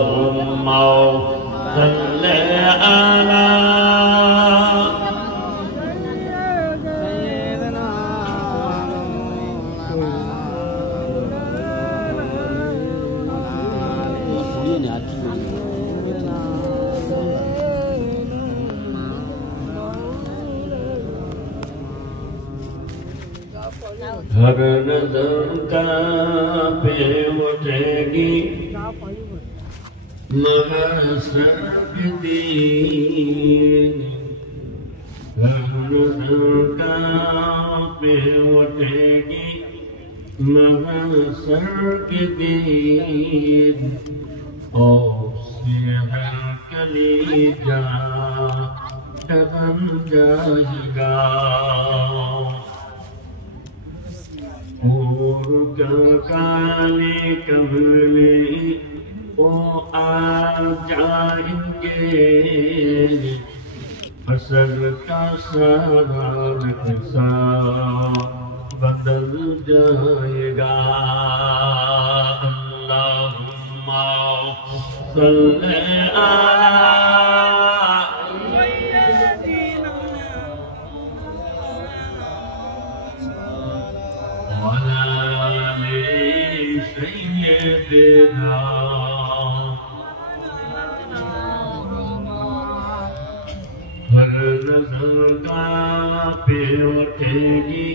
Allahumma salli ala हर नजर का पे उठेगी महशर के दिन हर नजर का पे उठेगी महशर के दिन और से हर कलीजा डगम जाएगा काले कमले वो आ जाएंगे असर का सारा नक्शा बदल जाएगा अल्लाहुम्मा सल्ली अला हर नजर का पे उठेगी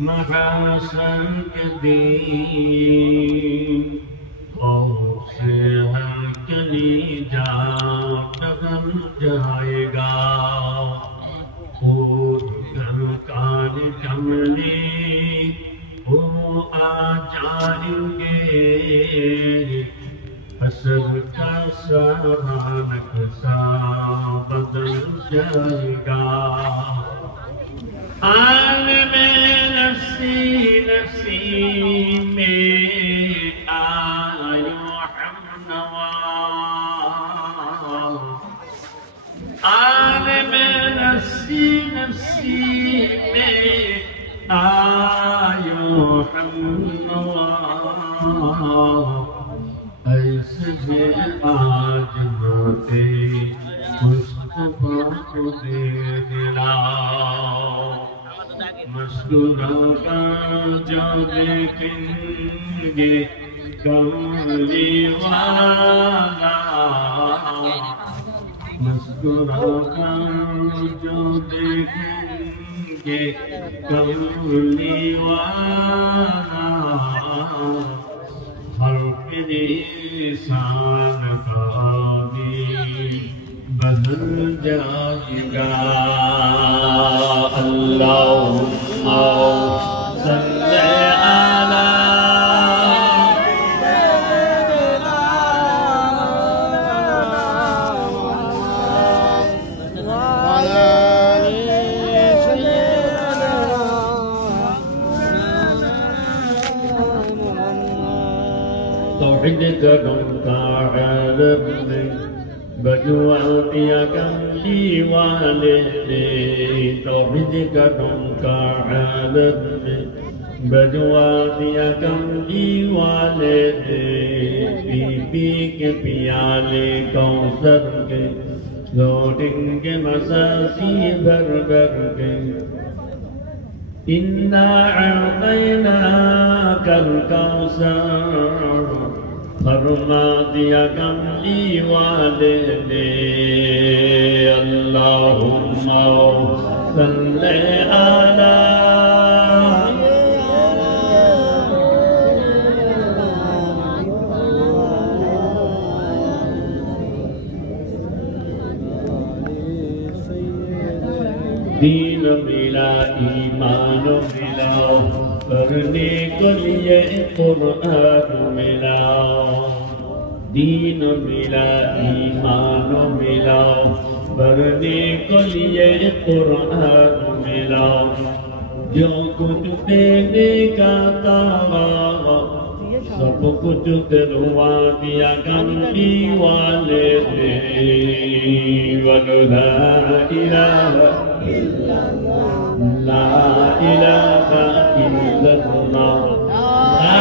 महशर के दिन और से हर कलीजा डगम जाएगा और कान कमले वो आ जाएंगे असर का सारा नक्शा बदल जाएगा आलम नफ्सी नफ्सी में आयो हमनवा आलम नफ्सी नफ्सी में आयो हमनवा ऐसे आज नाते मुस्तफा को दे दिला मुस्कुरा कर जो देखेंगे कमली वाला मुस्कुरा कर जो देखेंगे कमली वाला हर इंसान का भी बदल जाएगा अल्लाहुम्मा सल्ली अला तौहीद कदम का आलम में बजुआ दिया कमली वाले ने तौहीद कदम का आलम में बजुआ दिया कमली वाले ने पी के पियाले कौसर के लौटेंगे मसासी भर भर के इन्ना अअतैना कल कौसर फरमा दिया कमली वाले ने अल्लाहुम्मा सल्ली अला दीन मिला ईमान मिला करने को लिए कुरान मिला दीन मिला ईमान मिला करने को लिए कुरान मिला जो कुछ देने का दावा सब कुछ दिलवा दिया कमली वाले ने वला इलाहा ला इलाहा इल्लल्लाह ला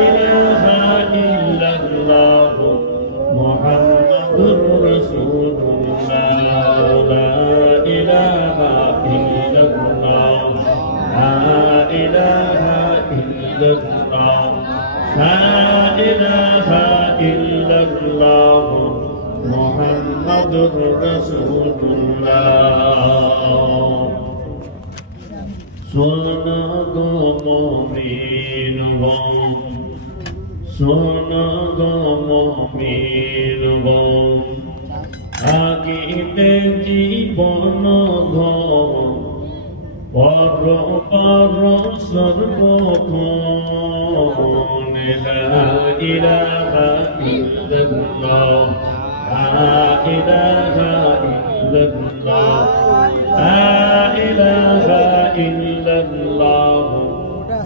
इलाहा इल्लल्लाह محمد رسول الله لا إله إلا الله لا إله إلا الله لا إله إلا الله محمد رسول الله Sona gomo minubom Sona gomo minubom Agite jibono gom Paro paro sarvokon La ilaha illallah La ilaha illallah La ilaha illallah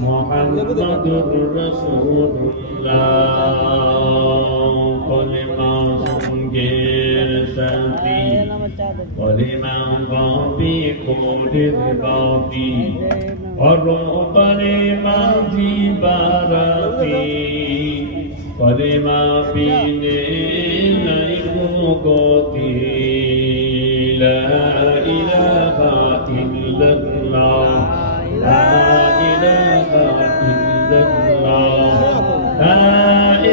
Muhammadur Rasulullah Kalima sungir sati Kalima babi kudir babi Arubani maji barati Kalima bine naiku koti La ilaha illallah La ilaha illallah La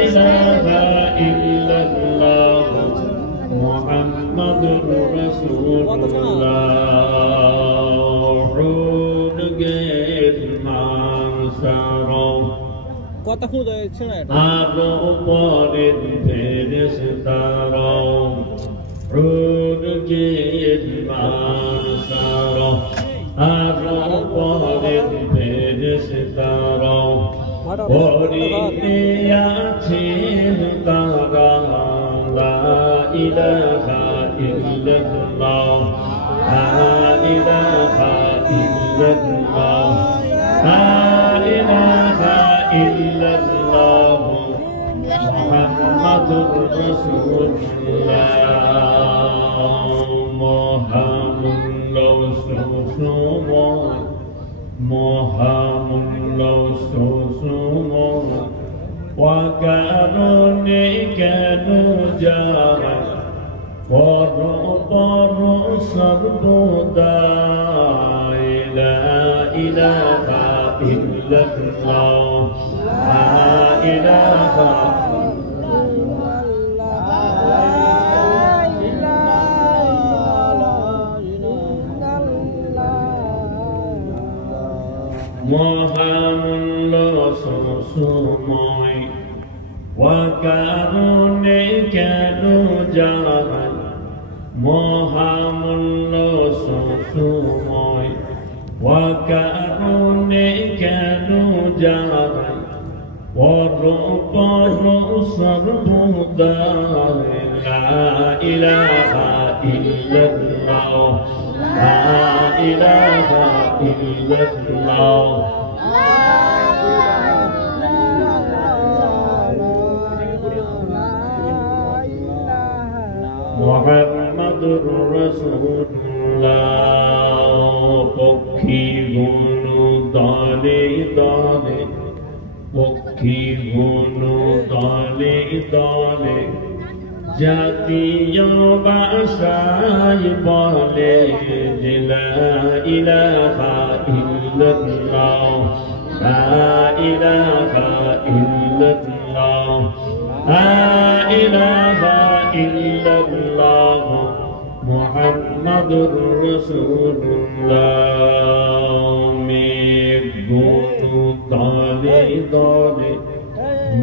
ilaha illallah Muhammadur Rasulullah Hud gate mansaro কথা খুঁজে যাচ্ছে না এটা Aro parid terestaro Hud gate mansaro Aro parid terestaro Poritte achen tara La ilaha illallah La ilaha illallah La ilaha illallah Muhammadur Rasulullah Muhammadur Rasulullah Muhammadur Rasulullah Wa karunika nujara Waru sarbuda La ilaha illallah La ilaha Muhammadur Rasulullah Wa karunika nujara Muhammadur Rasulullah Wa karunika nujara Waru sarbuda La ilaha illallah La ilaha illallah Muhammadur Rasulullah Pokhi gunu dale dale Pokhi gunu dale dale Jatiyo basai bole La ilaha illallah La ilaha illallah La ilaha illallah Muhammadur Rasulullah Megunu dale dale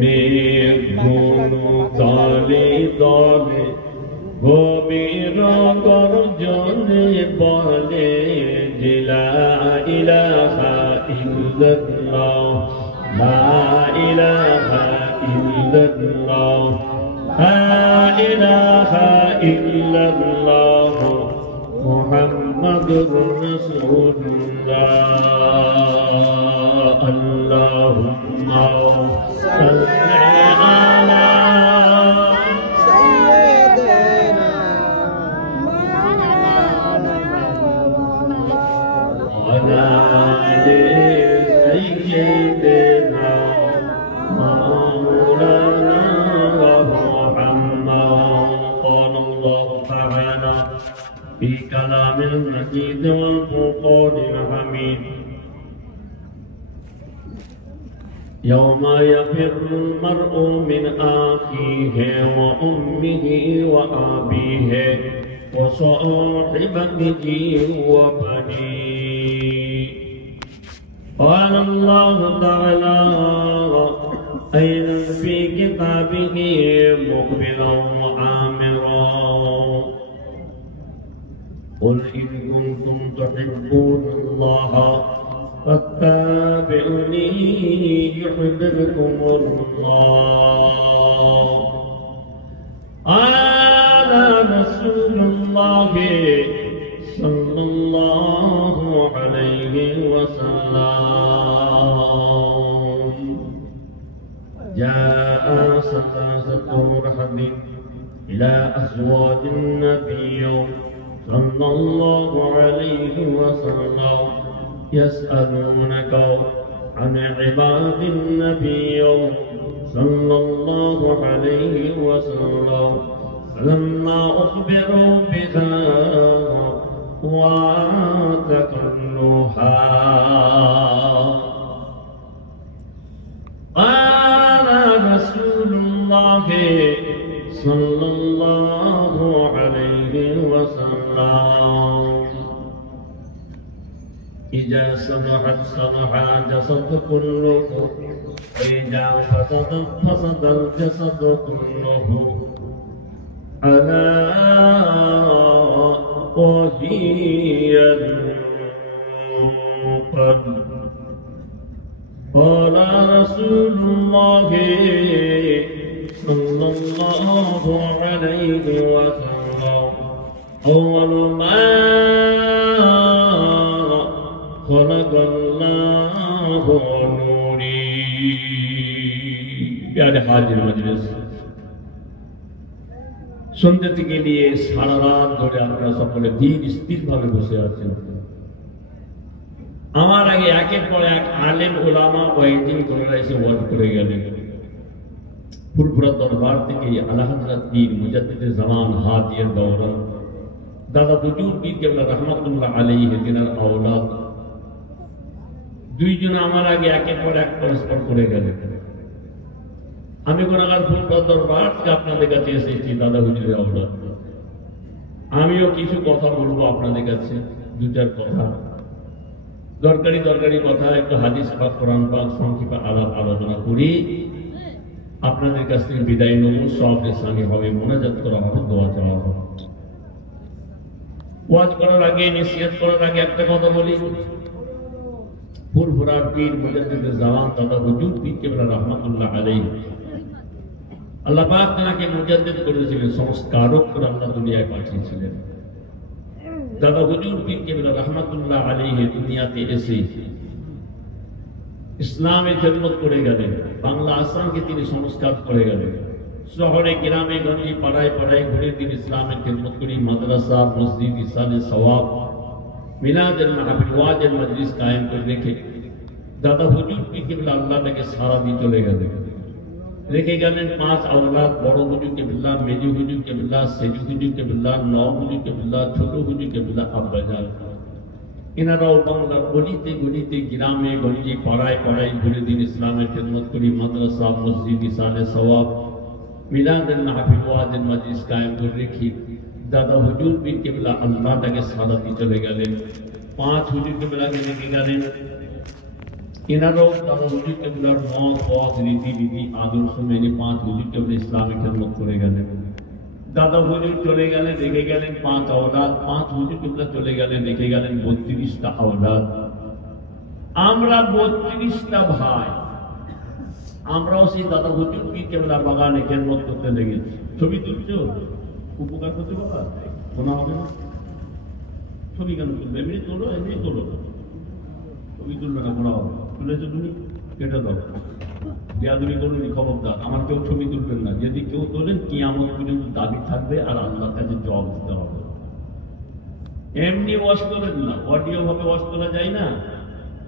Megunu dale dale গভীর গর্জনে বলে যে লা ইলাহা ইল্লাল্লাহ লা ইলাহা ইল্লাল্লাহ লা ইলাহা ইল্লাল্লাহ মুহাম্মাদুর রাসূলুল্লাহ আল্লাহুম্মা সাল্লি আলা سيدنا مولانا محمد في كلام المجيد والفرقان الحميد يوم يفر المرء من أخيه وأمه وأبيه وصاحبته وبنيه قال الله تعالى أيضا في كتابه مخبرا وآمرا قل إن كنتم تحبون الله فاتبعوني يحببكم الله قال رسول الله صلى الله عليه وسلم جاء ثلاثة رهط إلى أزواج النبي صلى الله عليه وسلم يسألونك عن عباد النبي صلى الله عليه وسلم فلما أخبروا بها وتكلها قال رسول الله صلى الله عليه وسلم إذا صلحت صلح الجسد كله وإذا فسدت فسد الجسد كله ألا وهي القلب قال رسول الله صلى الله عليه وسلم أول ما خلق الله نوري प्यारे हाजिर मजलिस শুনতে থেকে নিয়ে সারা রাত ধরে আপনারা সকলে ধীর স্থির ভাবে বসে আছেন। আমার আগে একের পর এক আলেম ওলামা কয়েকদিন করে এসে ওয়াজ করে গেলেন। ফুরফুরা দরবার থেকে আলা হযরত পীর মুজাদ্দিদে জামান হাদিয়া দৌরা দাদা বুজুর্গ পীর কেবলা রহমাতুল্লাহ আলাইহি তিনার আওলাদ দুইজন আমার আগে একের পর এক পরস্পর করে গেলেন। আমি গুনাহগার ফুরফুরা দরবার থেকে আপনাদের কাছে এসেছি দাদা হুজুরের আওলাদ। আমিও কিছু কথা বলবো আপনাদের কাছে, দু চার কথা দরকারি কথা, একটু হাদিস পাক কোরআন পাক সংক্ষেপে আলোচনা করি। আপনাদের কাছ থেকে বিদায় নেব, সওয়াবের সঙ্গে হবে, মোনাজাত করা হবে, দোয়া চাওয়া হবে। ওয়াজ করার আগে, নসিহত করার আগে একটা কথা বলি। ফুরফুরার পীর মুজাদ্দিদে জামান দাদা হুজুর পীর কেবলা রহমাতুল্লাহ আলাইহি, আল্লাহ পাক তাকে মুজাদ্দিদ করেছিলেন, সংস্কারক করে আল্লাহ দুনিয়ায় পাঠিয়েছিলেন। দাদা হুজুর পীর কেবলা রহমাতুল্লাহ আলাইহি দুনিয়াতে এসে ইসলামের খেদমত করে গেলেন। বাংলা আসামকে তিনি সংস্কার করে গেলেন। শহরে গ্রামে গঞ্জে পাড়ায় পাড়ায় ঘুরে তিনি ইসলামের খেদমত করে মাদ্রাসা মসজিদ ইসালে সওয়াব মিলাদের মাহফিল ওয়াজের মজলিস কায়েম করে রেখে দাদা হুজুর পীর কেবলা আল্লাহ তাকে সারা দিয়ে চলে গেলেন। রেখে গেলেন 5 আওলাদ, বড় হুজুর কেবলা, মেজু হুজুর কেবলা, সেজু হুজুর কেবলা, নও হুজুর কেবলা, ছোট হুজুর কেবলা, আব্বাজান। এনারাও বাংলার গলিতে গলিতে গ্রামে গঞ্জে পাড়ায় পাড়ায় ঘুরে দিন ইসলামের খেদমত করি মাদ্রাসা মসজিদ ইসালে সওয়াব মিলাদের মাহফিল ওয়াজের মজলিস কায়েম করে রেখে দাদা হুজুর পীর কেবলা আল্লাহ তাকে সাদা দিয়ে চলে গেলেন। 5 হুজুর কেবলাকে রেখে গেলেন। এনারাও দাদা হুজুর কেবলার মত পথ রীতিবিধি আদর্শ মেনে 5 হুজুর কেবলা ইসলামের খেদমত করে গেলেন। দাদা হুজুর চলে গেলেন, রেখে গেলেন 5 আওলাদ। 5 হুজুর কেবলা চলে গেলেন, রেখে গেলেন 32টা আওলাদ। আমরা 32টা ভাই, আমরাও সেই দাদা হুজুর পীর কেবলা বাগানে খেদমত করতে লেগেছি। ছবি তুলছো, উপকার করতে বাবা শোনা হবে না। ছবি কেন তুলবে? এমনি তোলো, এমনি তোলো, ছবি তুলবে না, মনে হবে। তুলেছো তুমি, কেটে দাও। বেয়াদবি করুন, খবরদার। আমার কেউ ছবি তুলবেন না। যদি কেউ তোলেন, কিয়ামত পর্যন্ত দাবি থাকবে আর আল্লাহর কাছে জবাব দিতে হবে। এমনি ওয়াজ তোলেন না, অডিও ভাবে ওয়াজ তোলা যায় না,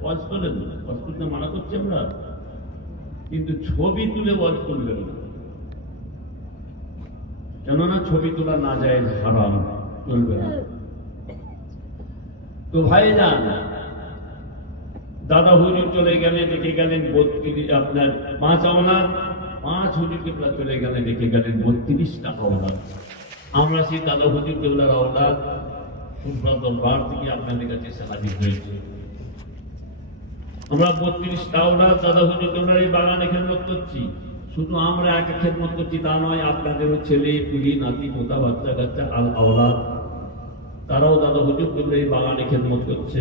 ওয়াজ তোলেন না। ওয়াজ তুলতে মানা করছি আমরা, কিন্তু ছবি তুলে ওয়াজ তুলবেন না। কেননা ছবি তোলা না যায়, হারাম, চলবে না। তো ভাইজান, দাদা হুজুর চলে গেলেন, রেখে গেলেন 32 আপনার 5 আওলাদ। 5 হুজুর কেবলা চলে গেলেন, রেখে গেলেন 32টা আওলাদ। আমরা সেই দাদা হুজুর কেবলার আওলাদ দরবার থেকে আপনাদের কাছে এসে হাজির হয়েছে। আমরা 32টা আওলাদ দাদা হুজুর কেবলার এই বাগানে খেদমত করছি। শুধু আমরা একা খেদমত করছি তা নয়, আপনাদেরও ছেলে পুলি নাতি পোতা বাচ্চা কাচ্চা আওলাদ তারাও দাদা হুজুর কেবলার এই বাগানে খেদমত করছে।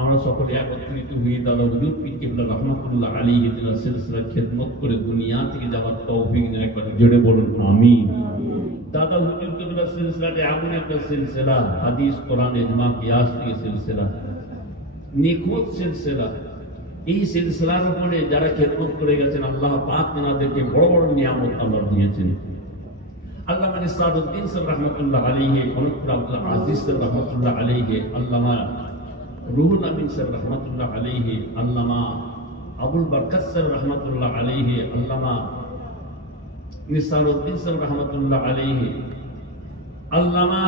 আমরা সকলে একত্রিত হয়ে দাদা হুজুর পীর কেবলা রহমাতুল্লাহ আলাইহি সিলসিলা খেদমত করে দুনিয়া থেকে যাওয়ার তৌফিক দেন। একবার জোরে বলুন আমিন। দাদা হুজুর কেবলা সিলসিলাটা এমন একটা সিলসিলা, হাদিস কোরআন ইজমা কিয়াস থেকে সিলসিলা, নিখুঁত সিলসিলা। এই সিলসিলার উপরে যারা খেদমত করে গেছেন, আল্লাহ পাক তাদেরকে বড় বড় নিয়ামত আল্লাহ দিয়েছেন। আল্লামা নিসারউদ্দিন সাহেব রহমাতুল্লাহ আলাইহি, কনকপুর আব্দুল আজিজ সাহেব রহমাতুল্লাহ আলাইহি, আল্লামা রুহুল আমিন সাহেব রহমাতুল্লাহ আলাইহি, আল্লামা আবুল বরকত সাহেব রহমাতুল্লাহ আলাইহি, আল্লামা নিসারউদ্দিন সাহেব রহমাতুল্লাহ আলাইহি, আল্লামা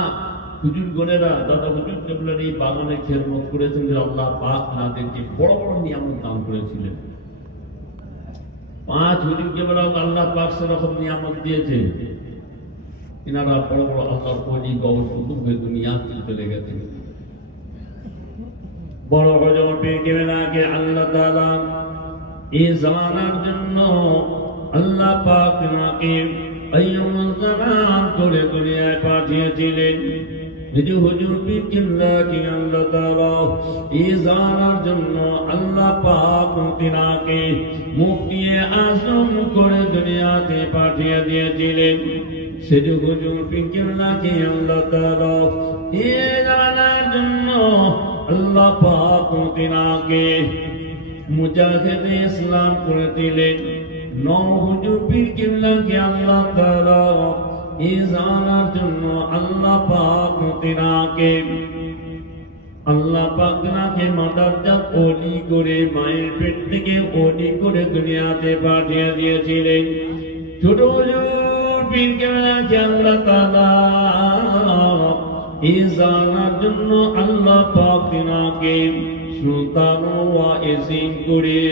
হুজুর গণেরা দাদা হুজুর কেবলার এই বাগানে খেদমত করেছেন যে আল্লাহ পাক তাদেরকে বড় বড় নিয়ামত দান করেছিলেন। 5 হুজুর কেবলা আল্লাহ পাক সেরকম নিয়ামত দিয়েছেন, এনারা বড় বড় আল্লাহর ওলি গৌস কুতুব হয়ে দুনিয়া থেকে চলে গেছেন। বড় হজর পীর কেবলাকে আল্লাহ তাআলা এই জামানার জন্য আল্লাহ পাক তাকে আইয়ুল জামান করে দুনিয়ায় পাঠিয়েছিলেন। যে হুজুর পীর কেবলাকে আল্লাহ তাআলা এই জামানার জন্য আল্লাহ পাক তিনাকে মুফতি আজম করে দুনিয়াতে পাঠিয়ে দিয়েছিলেন। সেজু হুজুর পীর কেবলাকে আল্লাহ তাআলা এই জামানার জন্য আল্লাহ পাক তিনাকে মুজাহিদে ইসলাম করে দিলেন। 9 হুজুর পীর কেবলাকে আল্লাহ তাআলা এই জানার জন্য আল্লাহ পাক তিনাকে মাদারজাত ওলি করে মায়ের পেট থেকে ওলি করে দুনিয়াতে পাঠিয়ে দিয়েছিলেন। ছোট হুজুর পীর কেবলাকে আল্লাহ তাআলা এই জানার জন্য আল্লাহ পাক তিনাকে সুলতান ওয়াইজিন করে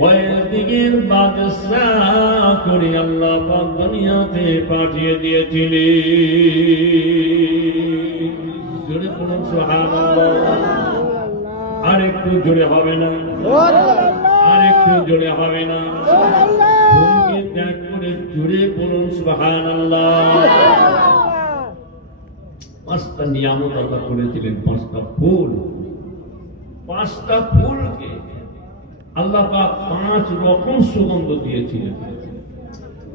ওয়াইদিগের বাদশাহ করে আল্লাহ পাক দুনিয়াতে পাঠিয়ে দিয়েছিলেন। জোরে বলুন সুবহানাল্লাহ। আরেকটু জোরে হবে না? আরেকটু জোরে হবে না? ঘুমকে ত্যাগ করে জোরে বলুন সুবহানাল্লাহ। 5টা নিয়ামত আল্লাহ করেছিলেন, 5টা ফুল। 5টা ফুলকে আল্লাহ পাক 5 রকম সুগন্ধ দিয়েছিলেন।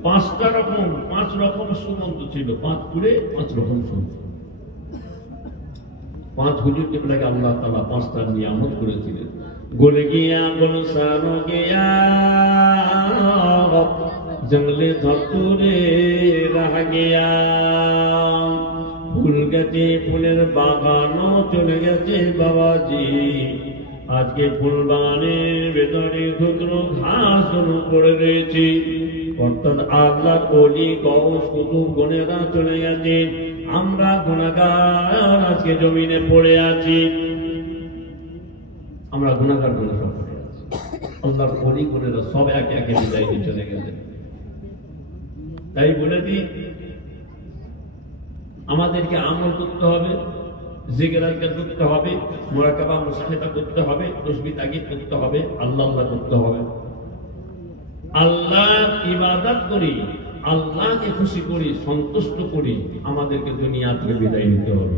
5 রকম সুগন্ধ ছিল। 5 ফুলে 5 রকম সুগন্ধ। 5 হুজুর কেবলাকে আল্লাহ তাআলা 5টা নিয়ামত করেছিলেন। गुल गया गुलशानो गया जंगले धतुरे रह गया ফুল গেছে ফুলের বাগানও চলে গেছে বাবাজি আজকে ফুল বাগানের ভেতরে ধুতরো ঘাস পড়ে রয়েছে অর্থাৎ আল্লাহর ওলি গৌস কুতুব গণেরা চলে গেছে আমরা গুনাহগার আজকে জমিনে পড়ে আছি আমরা গুনাহগার বলে সব পড়ে আছি আল্লাহর ওলি গণেরা সব একে একে বিদায় নিয়ে চলে গেছে তাই বলে দিই আমাদেরকে আমল করতে হবে জিকির আজকার করতে হবে মুরাকাবা মুসাহিদা করতে হবে তাসবিহ তাগীদ করতে হবে আল্লাহ আল্লাহ করতে হবে আল্লাহ ইবাদত করি আল্লাহকে খুশি করি সন্তুষ্ট করি আমাদেরকে দুনিয়া থেকে বিদায় নিতে হবে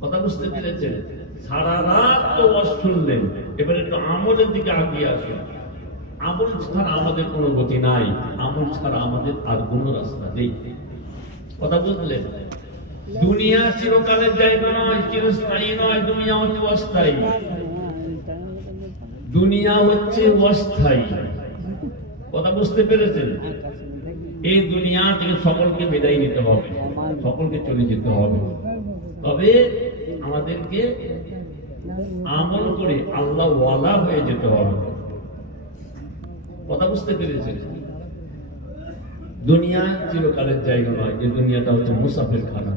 কথা বুঝতে পেরেছেন সারা রাত তো ওয়াজ শুনলেন এবারে একটু আমলের দিকে আগিয়ে আসুন আমল ছাড়া আমাদের কোনো গতি নাই আমল ছাড়া আমাদের আর কোনো রাস্তা নেই কথা বুঝলেন দুনিয়া চিরকালের জায়গা নয় চিরস্থায়ী নয় দুনিয়া হচ্ছে অস্থায়ী দুনিয়া হচ্ছে অস্থায়ী কথা বুঝতে পেরেছেন এই দুনিয়া থেকে সকলকে বিদায় নিতে হবে সকলকে চলে যেতে হবে তবে আমাদেরকে আমল করে আল্লাহ ওয়ালা হয়ে যেতে হবে কথা বুঝতে পেরেছেন দুনিয়া চিরকালের জায়গা নয় এই দুনিয়াটা হচ্ছে মুসাফির খানা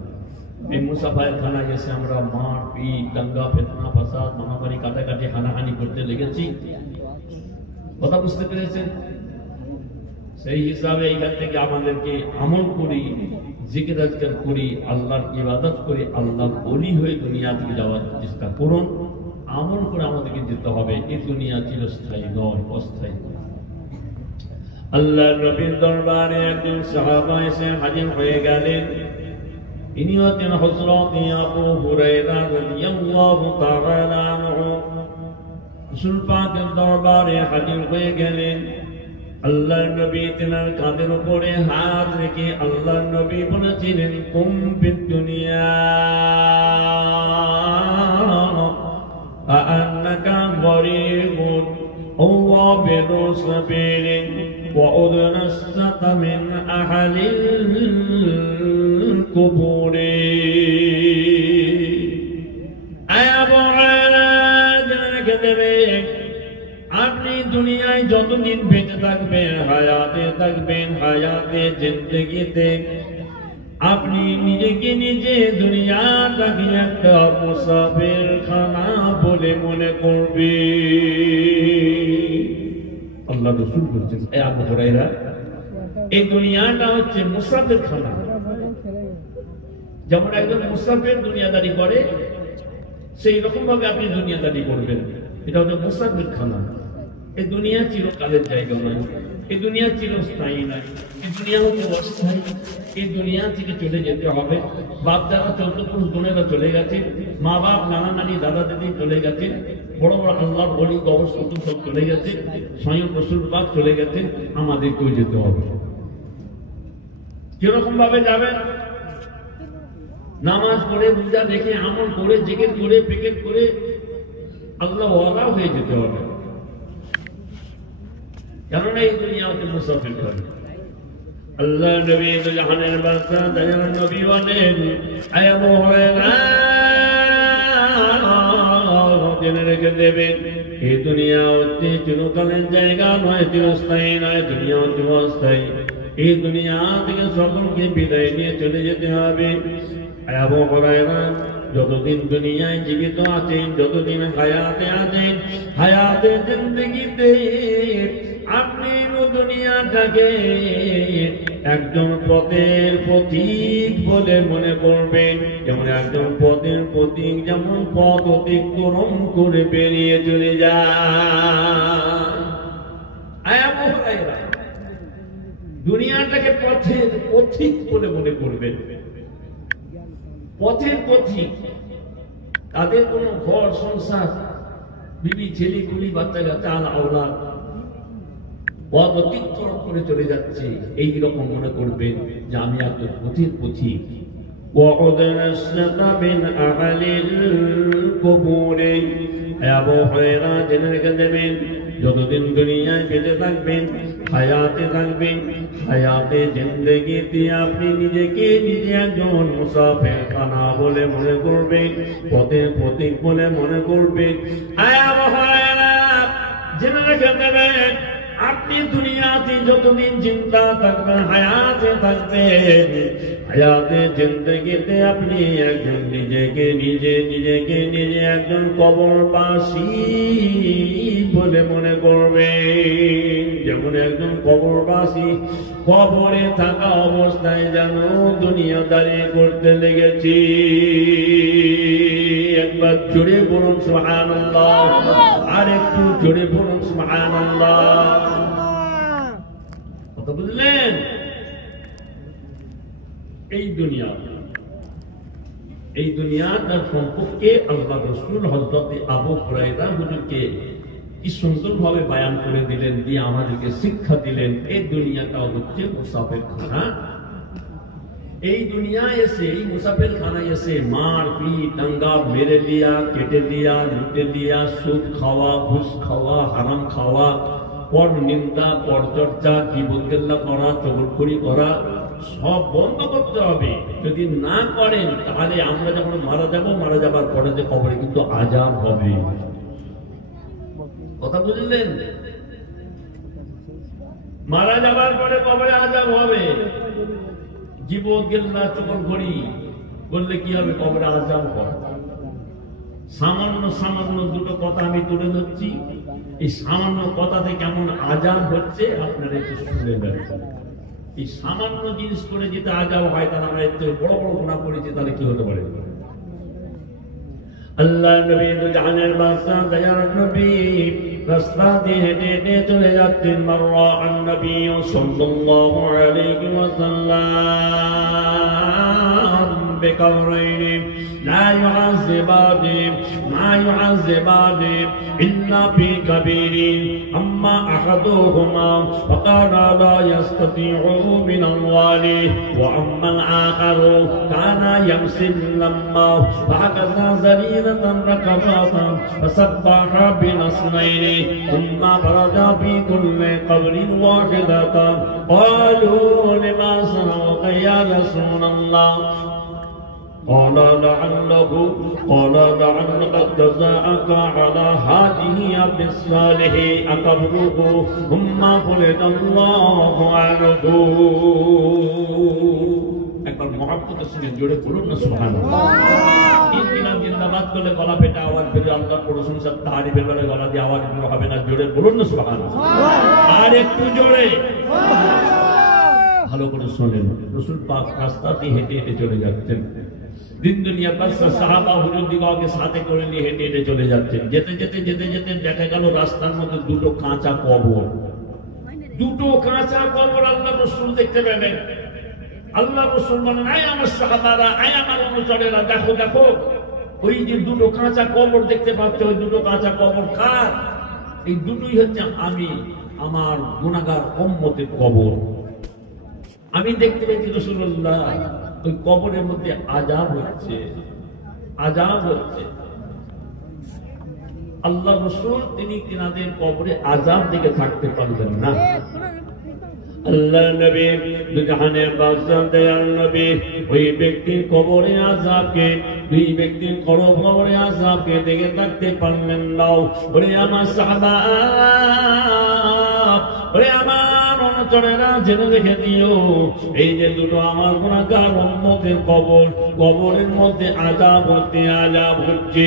এই মুসাফায়ের খানায় এসে আমরা মার পিট দাঙ্গা ফেতনা ফাসাদ মারামারি কাটাকাটি হানাহানি করতে লেগেছি। কথা বুঝতে পেরেছেন? সেই হিসাবে এইখান থেকে আমাদেরকে আমল করি, জিকির আজকার করি, আল্লাহর ইবাদত করি, আল্লাহ বলি হয়ে দুনিয়া থেকে যাওয়ার চেষ্টা করুন। আমল করে আমাদেরকে যেতে হবে। এই দুনিয়া চিরস্থায়ী নয়, অস্থায়ী। আল্লাহর নবীর দরবারে একজন সাহাবা এসে হাজির হয়ে গেলেন। ইনি হচ্ছেন হযরত আবু হুরায়রা রাদিয়াল্লাহু তাআলা আনহু। রাসূল পাকের দরবারে হাজির হয়ে গেলেন। আল্লাহর নবী তেনার কাঁধের উপরে হাত রেখে আল্লাহর নবী বলেছিলেন, কুম ফিদ দুনিয়া আন্নাকা গরীবুন আও আবিরু সাবিলিন ওয়া উদরাসতা মিন আহলিল কুবুরি। আপনি দুনিয়ায় যতদিন বেঁচে থাকবেন, হায়াতে জিন্দেগিতে আপনি নিজেকে নিজে দুনিয়াটাকে একটা মুসাফির খানা বলে মনে করবে। আল্লাহ রাসূল বলেছেন, এ আবু হুরায়রা, এই দুনিয়াটা হচ্ছে মুসাফির খানা। যেমন একজন মুসাফির দুনিয়াদারি করে, সেই রকম ভাবে আপনি দুনিয়াদারি করবেন। এটা হচ্ছে মুসাফির খানা। এই দুনিয়া চিরকালের জায়গা নয়, এই দুনিয়া চিরস্থায়ী নয়, এই দুনিয়া হচ্ছে অস্থায়ী। এই দুনিয়া থেকে চলে যেতে হবে। বাপ দাদা, চৌদ্দ পুরুষ বোনেরা চলে গেছে, মা বাপ, নানা নানি, দাদা দিদি চলে গেছে, বড় বড় আল্লাহর ওলি কবর কুতুব সব চলে গেছে, স্বয়ং রাসূল পাক চলে গেছে, আমাদেরকেও যেতে হবে। কিরকম ভাবে যাবেন? নামাজ পড়ে, রোজা রেখে, আমল করে, জিকির করে, ফিকির করে আল্লাহ ওয়ালা হয়ে যেতে হবে। কেননা এই দুনিয়া হচ্ছে মুসাফির খানা। আল্লাহ নবী জাহানের বাদশাহ দয়ার নবী বলেন, আয় আবু হুরায়রা, জেনে রেখে দেবেন, এই দুনিয়া হচ্ছে চিরকালের জায়গা নয়, চিরস্থায়ী নয়, দুনিয়া হচ্ছে অস্থায়ী। এই দুনিয়া থেকে সকলকে বিদায় নিয়ে চলে যেতে হবে। আয় আবু হুরায়রা, যতদিন দুনিয়ায় জীবিত আছেন, যতদিন হায়াতে আছেন, হায়াতে জিন্দেগিতে আপনি দুনিয়াটাকে একজন পথের পথিক বলে মনে করবেন। যেমন একজন পথের পথিক যেমন পথ অতিক্রম করে বেরিয়ে চলে যায়, দুনিয়াটাকে পথের পথিক বলে মনে করবেন। পথের পথিক, তাদের কোন ঘর সংসার, বিবি ছেলে কুলি বাচ্চা কাচ্চা আওলাদ পথ অতিক্রম করে চলে যাচ্ছে, এইরকম মনে করবেন যে আমি একজন পথের পথিক। জেনে রেখে দেবেন, যতদিন দুনিয়ায় বেঁচে থাকবেন, হায়াতে থাকবেন, হায়াতে জিন্দেগিতে আপনি নিজেকে নিজে একজন মুসাফির খানা বলে মনে করবেন, পথের পথিক বলে মনে করবেন। জেনে রেখে দেবেন, আপনি দুনিয়াতে যতদিন জিন্দা থাকবেন, হায়াতে থাকবেন, হায়াতে জিন্দেগিতে আপনি একজন নিজেকে নিজে একজন কবরবাসী বলে মনে করবেন। যেমন একজন কবরবাসী কবরে থাকা অবস্থায় যেন দুনিয়াদারি করতে লেগেছি। একবার জোরে বলুন সুবহানাল্লাহ, আর একটু জোরে বলুন সুবহানাল্লাহ। কথা বুঝলেন? এই দুনিয়াটার সম্পর্কে আল্লাহ রাসূল হযরত আবু হুরায়রা হুজুরকে কি সুন্দর ভাবে বয়ান করে দিলেন, দিয়ে আমাদেরকে শিক্ষা দিলেন। এই দুনিয়াটা হচ্ছে মুসাফির খানা। এই দুনিয়ায় এসে, এই মুসাফির খানায় এসে মার পিট দাঙ্গা মেরে লিয়া, কেটে লিয়া, লুটে লিয়া, সুদ খাওয়া, ঘুষ খাওয়া, হারাম খাওয়া, পর নিন্দা, পর চর্চা, গীবত-গিল্লা করা, চগলখড়ি করা সব বন্ধ করতে হবে। যদি না করেন তাহলে আমরা যখন মারা যাব, মারা যাবার পরে যে কবরে কিন্তু আযাব হবে। কথা বুঝলেন? মারা যাবার পরে কবরে আযাব হবে। গীবত, গিল্লা, চগলখড়ি বললে কি হবে, কবরে আযাব হয়। সামান্য সামান্য দুটো কথা আমি তুলে ধরছি, এই সামান্য কথাতে কেমন আযাব হচ্ছে আপনারা একটু শুনে নেন। এই সামান্য জিনিস করে যেটা আযাব হয়, তাহলে আমরা একটু বড় বড় গুনাহ করেছি, তাহলে কি হতে পারে? আল্লাহ নবী দুজাহানের বাদশা দয়ার নবী রাস্তা দিয়ে হেঁটে হেঁটে চলে যাচ্ছেন। মাররা আন-নবী সাল্লাল্লাহু আলাইহি ওয়াসাল্লাম বিকবরাইন লা ইউআযিবানি মা ইউআযিবানি ইল্লা ফি কাবীরিন আম্মা আহাদুহুমা ফাকানা লা ইস্তাতিউ মিন আল-ওয়ালি ওয়া আম্মা আল-আখারু কানা ইয়ামসিল লাম্মা ফাকাযা যারিদাতান রাকাবাতান ফাসাব্বাহা বিনাসনাইনি ثم فرج في كل قبر واحدة قالوا لما صنعت يا رسول الله قال لعلك جزاءك على هذه بالصالح أقبره ثم فرج الله عنه একবার মহব্বতের সঙ্গে জোরে বলুন না সুবহানাল্লাহ। ইনকিলাব জিন্দাবাদ করলে গলা ফেটে আওয়াজ বেরো, আল্লাহর প্রশংসা তারিফের বেলায় গলা দিয়ে আওয়াজ বের হবে না, জোরে বলুন না সুবহানাল্লাহ। আর একটু জোরে ভালো করে শোনেন। রাসূল পাক রাস্তা দিয়ে হেঁটে হেঁটে চলে যাচ্ছেন। দিন দুনিয়ার বাদশা সাহাবা হুজুর দিগকে সাথে করে নিয়ে হেঁটে হেঁটে চলে যাচ্ছেন। যেতে যেতে যেতে যেতে দেখা গেল রাস্তার মধ্যে দুটো কাঁচা কবর। দুটো কাঁচা কবর আল্লাহর রাসূল দেখতে পেলেন। আল্লাহ রাসূল বলেন, আয় আমার সাহাবারা, আয় আমার অনুচরেরা, দেখো দেখো ওই যে দুটো কাঁচা কবর দেখতে পাচ্ছ, ওই দুটো কাঁচা কবর কার? এই দুটোই হচ্ছে আমি আমার গুনাহগার উম্মতের কবর। আমি দেখতে পেয়েছি রাসূলুল্লাহ ওই কবরের মধ্যে আযাব হচ্ছে, আযাব হচ্ছে। আল্লাহ রাসূল তিনি তিনাদের কবরে আযাব দেখে থাকতে পারলেন না। আল্লাহ নবী দুজাহানের বাদশা দয়ার নবী ওই ব্যক্তির কবরে আযাবকে, দুই ব্যক্তির কবরে আযাবকে দেখে থাকতে পারলেন না। ওরে আমার সাহাবা, ওরে আমার অনুচরেরা, জেনে রেখে দিও, এই যে দুটো আমার গুনাহগার উম্মতের কবর, কবরের মধ্যে আযাব হচ্ছে, আযাব হচ্ছে।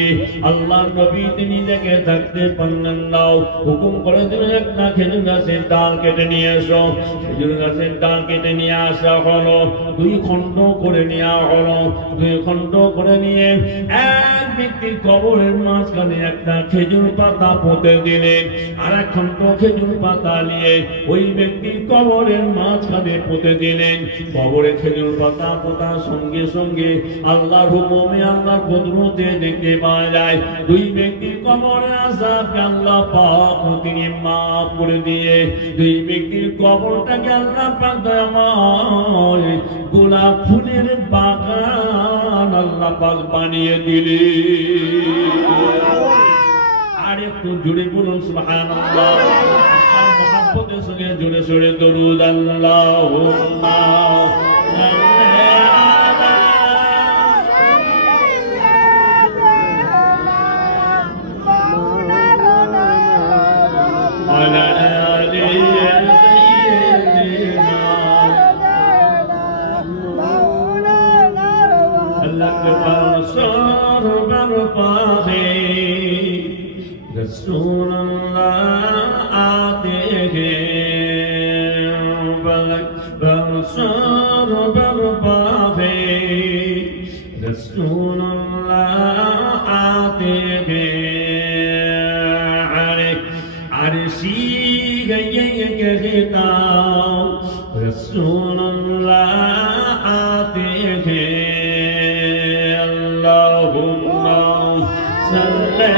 আল্লাহ নবী তিনি দেখে থাকতে পারলেন না। হুকুম করে দিলেন, একটা খেজুর গাছের ডাল কেটে নিয়ে এসো। খেজুর গাছের ডাল কেটে নিয়ে আসা হলো, দুই খণ্ড করে নেওয়া হলো। দুই খণ্ড করে নিয়ে এক ব্যক্তির কবরের মাঝখানে একটা খেজুর পাতা পুঁতে দিলেন। আর এক খণ্ড খেজুর পাতা নিয়ে ওই ব্যক্তির কবরের মাঝখানে পুঁতে দিলেন। কবরে খেজুর পাতা পোতার সঙ্গে সঙ্গে আল্লাহর হুকুমে, আল্লাহর কুদরতে দেখতে পাওয়া যায় দুই ব্যক্তির কবরের আযাবকে আল্লাহ পাক তিনি মাফ করে দিয়ে দুই ব্যক্তির কবরটাকে আল্লাহ পাক দয়াময় গোলাপ ফুলের বাগান আল্লাহ পাক বানিয়ে দিলেন। আর একটু জুড়ে বলুন সুবহানাল্লাহ। আর মুহাব্বতের সঙ্গে জোরে সোরে দরুদ আল্লাহুম্মা رسول الله آتے ہیں فلک برسار برپاتے رسول اللہ آتے ہیں عرشی گئی کہتا رسول اللہ آتے ہیں اللہم صلی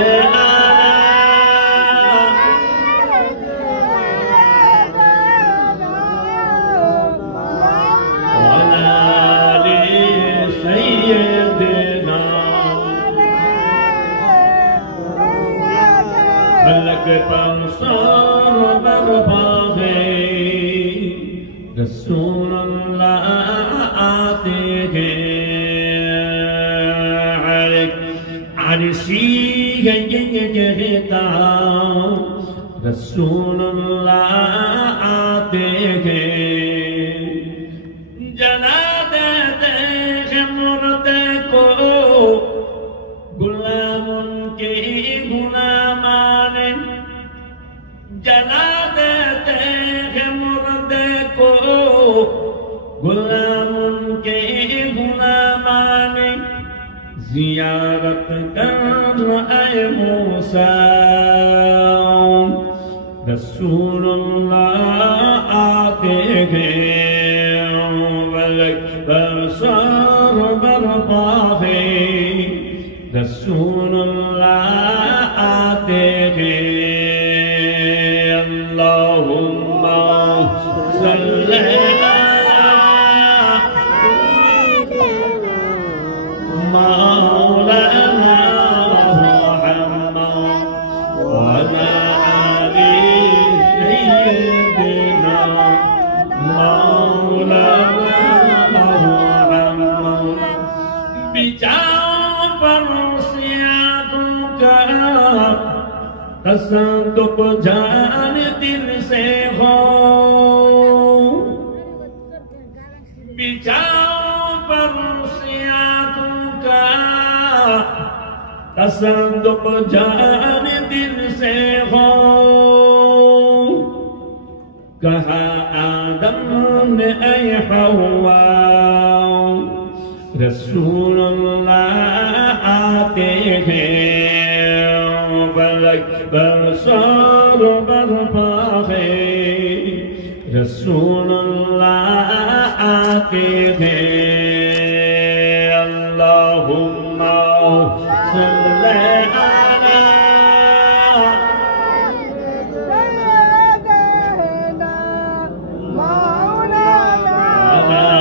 رسول اللہ آتے ہیں عرشی کہتا رسول اللہ آتے ہیں جنا دیتے ہیں مردے जियारत कर ऐ मूसा रसूलुल्लाह आते हैं वलक बरसार बरपा है रसूलुल्लाह आते हैं अल्लाहुम्मा सल्ली कसम तो जान दिल से हो बिचाओ पर का कसम तो जान दिल से हो कहा आदम ने ऐ हवा रसूलुल्लाह आते हैं बरसार बरपा है रसूलुल्लाह आते हैं अल्लाहुम्मा सल्ली अला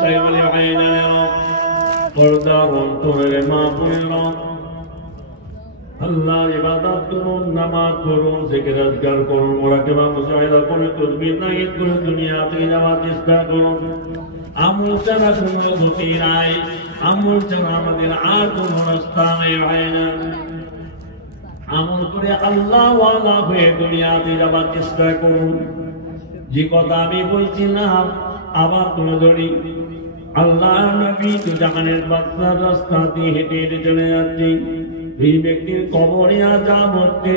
सय्यिदना मौलाना अल्लाह इबादत करो नमाज पढ़ो जिक्र अज़कार करो मुराकाबा मुशाहिदा करो तदबीर नायत करो दुनिया থেকে যাওয়ার চেষ্টা করো আমল ছাড়া কোনো গতি নাই আমল ছাড়া আমাদের আর কোনো রাস্তা নেই ভাই না আমল করে আল্লাহ ওয়ালা হয়ে দুনিয়াতে যাওয়ার চেষ্টা করো যে কথা আমি বলছিলাম আবার তুলে ধরি আল্লাহ নবী তো জাহানের বাদশার রাস্তা দিয়ে হেঁটে হেঁটে চলে যাচ্ছে এই ব্যক্তির কবরে আযাব হচ্ছে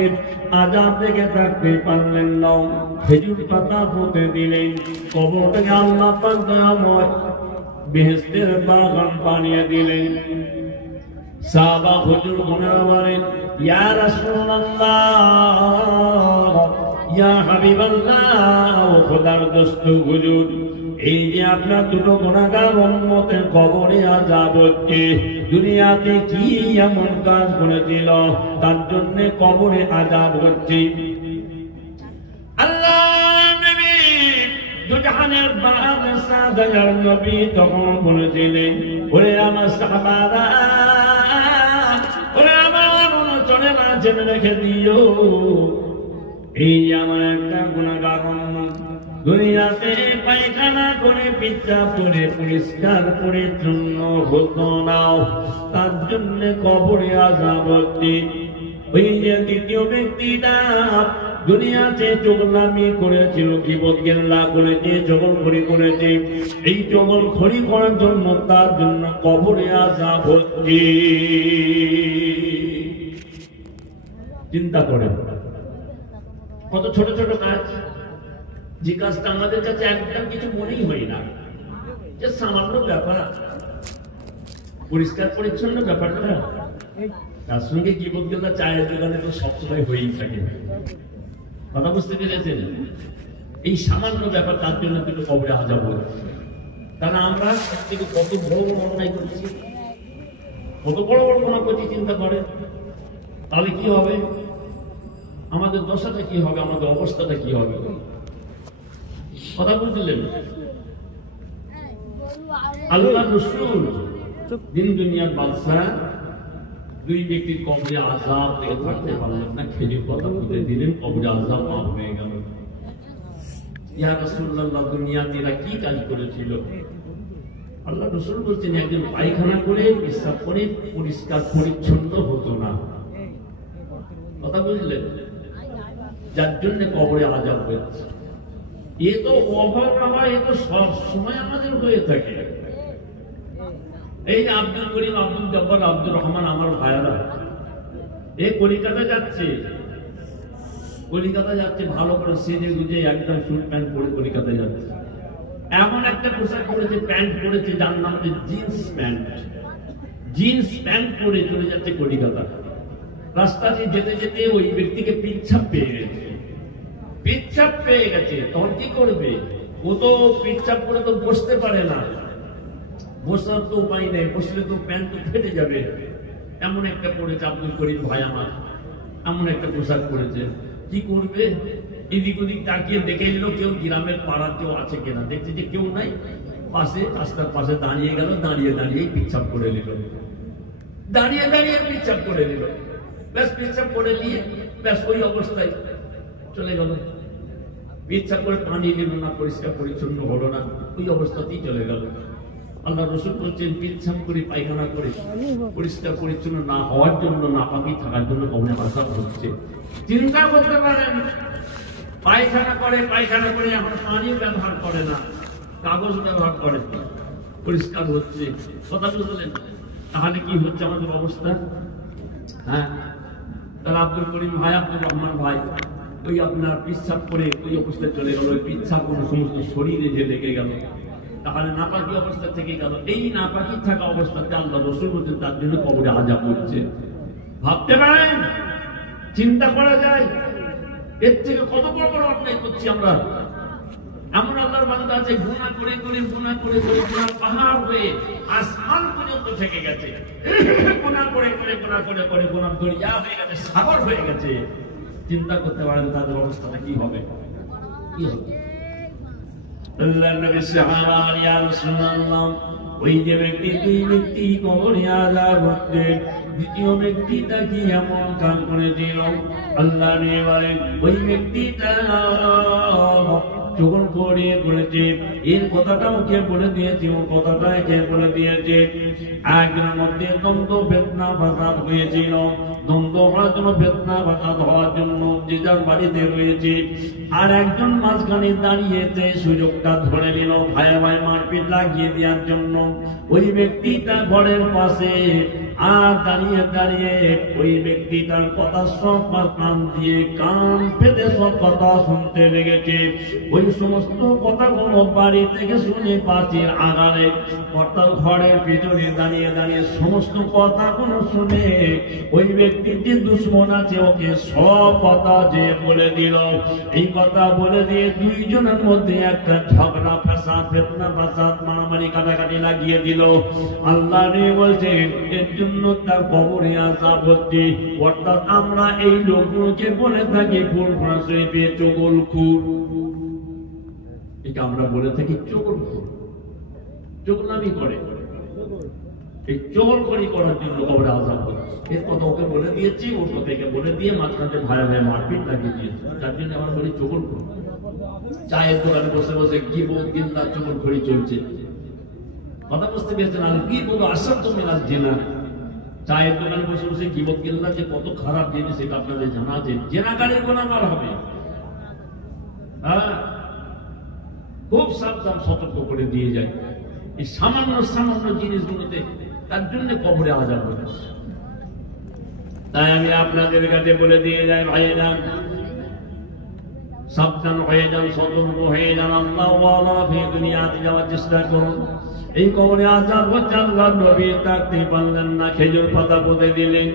আযাব থেকে থাকতে পারলেন না খেজুর পাতা পুঁতে দিলেন কবর থেকে আল্লাহ পাক দয়াময় বেহেশতের বাগান বানিয়ে দিলেন সাহাবা হুজুর গুনাহ বলেন ইয়া রাসূলুল্লাহ ইয়া হাবিবাল্লাহ ও খোদার দোস্ত হুজুর এই যে আপনার দুটো গুনাহগার উম্মতের কবরে আযাব হচ্ছে দুনিয়াতে কি এমন কাজ করেছিল তার জন্য কবরে আযাব হচ্ছে আল্লাহ নবী দুজাহানের বাদশা দয়াল নবী তখন বলেছিলেন ওরে আমার সাহাবারা ওরে আমার অনুচরে না জেনে রেখে দিও এই আমার একটা গুনাহগার উম্মত দুনিয়াতে পায়খানা করে পেশাব করে পরিষ্কার পরিচ্ছন্ন হতো না তার জন্য কবরে আযাব হচ্ছে ওই যে দ্বিতীয় ব্যক্তিটা দুনিয়াতে চগলামি করেছিল গীবত গিল্লা করেছে চগলখড়ি করেছে এই চগলখড়ি করার জন্য তার জন্য কবরে আযাব হচ্ছে চিন্তা করেন কত ছোট ছোট কাজ যে কাজটা আমাদের কাছে একদম কিছু মনেই হয় না যে সামান্য ব্যাপার পরিষ্কার পরিচ্ছন্ন ব্যাপারটা তার সঙ্গে কি বলতে চায়ের দোকানে তো সবসময় হয়েই থাকে কথা বুঝতে পেরেছেন এই সামান্য ব্যাপার তার জন্য কিন্তু কবরে আযাব হচ্ছে কারণ আমরা থেকে কত বড় বড় অন্যায় করছি কত বড় বড় গুনাহ করছি চিন্তা করেন তাহলে কি হবে আমাদের দশাটা কি হবে আমাদের অবস্থাটা কি হবে কথা বুঝলেন আল্লাহ রাসূল দিন দুনিয়ার বাদশা দুই ব্যক্তির কবরে আযাব থেকে থাকতে পারলেন না খেজুর পাতা পুঁতে দিলেন কবরে আযাব মাফ হয়ে গেল ইয়া রাসূলুল্লাহ দুনিয়াতে এরা কি কাজ করেছিল আল্লাহ রাসূল বলছেন একজন পায়খানা করে পেশাব করে পরিষ্কার পরিচ্ছন্ন হতো না কথা বুঝলেন যার জন্য কবরে আযাব হচ্ছে এ তো অভাব হয় এ তো সব সময় আমাদের হয়ে থাকে এই যে আব্দুল করিম আব্দুল জব্বার আব্দুর রহমান আমার ভাইরা এই কলিকাতা যাচ্ছে কলিকাতা যাচ্ছে ভালো করে সেজে গুজে একদম স্যুট প্যান্ট পরে কলিকাতা যাচ্ছে। এমন একটা পোশাক পরেছে, প্যান্ট পরেছে যার নাম হচ্ছে জিন্স প্যান্ট। জিন্স প্যান্ট পরে চলে যাচ্ছে কলিকাতা। রাস্তা দিয়ে যেতে যেতে ওই ব্যক্তিকে পিচ্ছাপ পেয়ে গেছে। পিচ্ছাপ পেয়ে গেছে, তখন কি করবে? ও তো পিচ্ছাপ করে তো বসতে পারে না, বসার তো উপায় নেই, বসলে তো প্যান্ট তো ফেটে যাবে। এমন একটা পড়েছে আব্দুল করিম ভাই আমার, এমন একটা পোশাক পরেছে। কি করবে? এদিক ওদিক তাকিয়ে দেখে নিল কেউ গ্রামের পাড়ার কেউ আছে কিনা। দেখছে যে কেউ নাই, পাশে রাস্তার পাশে দাঁড়িয়ে গেল, দাঁড়িয়ে দাঁড়িয়ে পিচ্ছাপ করে নিল, দাঁড়িয়ে দাঁড়িয়ে পিচ্ছাপ করে নিল। ব্যাস পিচ্ছাপ করে নিয়ে ব্যাস ওই অবস্থায় চলে গেল। পিচ্ছাপ করে পানি নিল না, পরিষ্কার পরিচ্ছন্ন হলো না, ওই অবস্থাতেই চলে গেল। আল্লাহ রসুল বলছেন পিচ্ছাপ করে পায়খানা করে পরিষ্কার পরিচ্ছন্ন না হওয়ার জন্য, নাপাকি থাকার জন্য কমনে আসাদ হচ্ছে। চিন্তা করতে পারেন, পায়খানা করে এখন পানি ব্যবহার করে না, কাগজ ব্যবহার করে, পরিষ্কার হচ্ছে। কথা বুঝলেন? তাহলে কি হচ্ছে আমাদের অবস্থা? হ্যাঁ, তাহলে আব্দুল করিম ভাই, আব্দুর রহমান ভাই ওই আপনার পিচ্ছাপ করে ওই অবস্থায় চলে গেল। ওই পিচ্ছাপ কোনো সমস্ত শরীরে যে লেগে গেল, তাহলে নাপাকি অবস্থা থেকে গেল। এই নাপাকি থাকা অবস্থাতে আল্লাহ রসুল বলছেন তার জন্য কবরে আযাব হচ্ছে। ভাবতে পারেন, চিন্তা করা যায় এর থেকে কত বড় বড় অন্যায় করছি আমরা। এমন আল্লাহর বান্দা আছে গুনাহ করে গুনাহ পাহাড় হয়ে আসমান পর্যন্ত থেকে গেছে। গুনাহ করে গুনাহ দরিয়া হয়ে গেছে, সাগর হয়ে গেছে। চিন্তা করতে পারেন তাদের অবস্থাটা কি হবে? কি হবে? আল্লাহ নবী সাহাবা ইয়া রাসূলুল্লাহ, ওই যে ব্যক্তি, দুই ব্যক্তি কবরে আযাব হচ্ছে। দ্বিতীয় ব্যক্তিটা কি এমন কাজ করে দিল? আল্লাহ নিয়ে বলেন ওই ব্যক্তিটা চোখন করেছে। এর কথাটাও কে বলে দিয়েছে, ও কথাটা কে বলে দিয়েছে? একজনের মধ্যে দ্বন্দ্ব ফিতনা ফাসাদ হয়েছিল। দ্বন্দ্ব হওয়ার জন্য, ফিতনা ফাসাদ হওয়ার জন্য যে যার বাড়িতে রয়েছে, আর একজন মাঝখানে দাঁড়িয়েছে, সুযোগটা ধরে নিল ভাই ভাই মারপিট লাগিয়ে দেওয়ার জন্য। ওই ব্যক্তিটা ঘরের পাশে আর দাঁড়িয়ে দাঁড়িয়ে ওই ব্যক্তিটার কথা সব কান দিয়ে কান পেতে সব কথা শুনতে লেগেছে। ওই সমস্ত কথাগুলো বাড়ি থেকে শুনে পাঁচির আগারে অর্থাৎ ঘরের পিছনে দাঁড়িয়ে দাঁড়িয়ে সমস্ত কথাগুলো শুনে ওই ব্যক্তির যে দুশ্মন আছে ওকে সব কথা যে বলে দিল। এই কথা বলে দিয়ে দুইজনের মধ্যে একটা ঝগড়া ফাসাদ, ফিতনা ফাসাদ, মারামারি কাটাকাটি লাগিয়ে দিল। আল্লাহ বলছে এর জন্য তার কবরে আযাব হচ্ছে। অর্থাৎ আমরা এই লোকগুলোকে বলে থাকি ফুরফুরা শরীফে চগলখুর। এটা আমরা বলে থাকি চগলখুর, চগলামি করে। এই চগলখড়ি করার জন্য কবরে আযাব হচ্ছে। এর কথা ওকে বলে দিয়েছি, ওর কথা একে বলে দিয়ে মাঝখানে ভাই ভাই মারপিট লাগিয়ে দিয়েছে। তার জন্য আমার বলি চগলখুর। চায়ের দোকানে বসে বসে গীবত গিল্লা চগলখড়ি চলছে। কথা বুঝতে পেরেছেন? আর গীবত আসাদ্দু মিনাজ জিনা। চায়ের দোকানে বসে বসে গীবত গিল্লা যে কত খারাপ জিনিস সেটা আপনাদের জানা আছে। জেনাকারীর গুনাহগার হবে। খুব সাবধান, সতর্ক করে দিয়ে যায় এই সামান্য সামান্য জিনিসগুলোতে। তার জন্য কবরে আযাব হচ্ছে। তাই আমি আপনাদের কাছে বলে দিয়ে যাই, ভাইয়েরা সাবধান হয়ে যান, সতর্ক হয়ে যান। আল্লাহ ওয়ালা ফি দুনিয়াতে যাওয়ার চেষ্টা করুন। এই কবরে আযাব হচ্ছে। আল্লাহ নবী থাকতে পারলেন না, খেজুর পাতা পুঁতে দিলেন।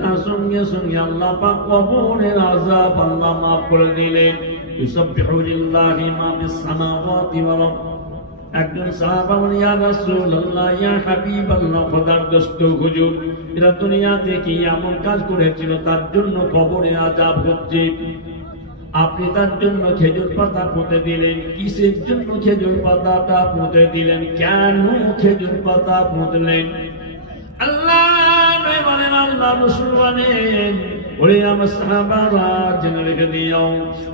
তার সঙ্গে সঙ্গে আল্লাহ পাক কবরের আযাব আল্লাহ মাফ করে দিলেন। ইউসাব্বিহু লিল্লাহি মা ফিস সামাওয়াতি ওয়াল আরদ। একজন সাহাবা বলেন, ইয়া রাসূলুল্লাহ, ইয়া হাবিবাল্লাহ, খোদার দোস্ত হুজুর, এরা দুনিয়াতে কি এমন কাজ করেছিল তার জন্য কবরে আযাব হচ্ছে? আপনি তার জন্য খেজুর পাতা পুঁতে দিলেন। কিসের জন্য খেজুর পাতাটা পুঁতে দিলেন? কেন খেজুর পাতা পুঁতলেন? আল্লাহ বলেন, আল্লাহ রাসূল বলেন, ওরে আমার সাহাবারা জেনে রেখে দিও,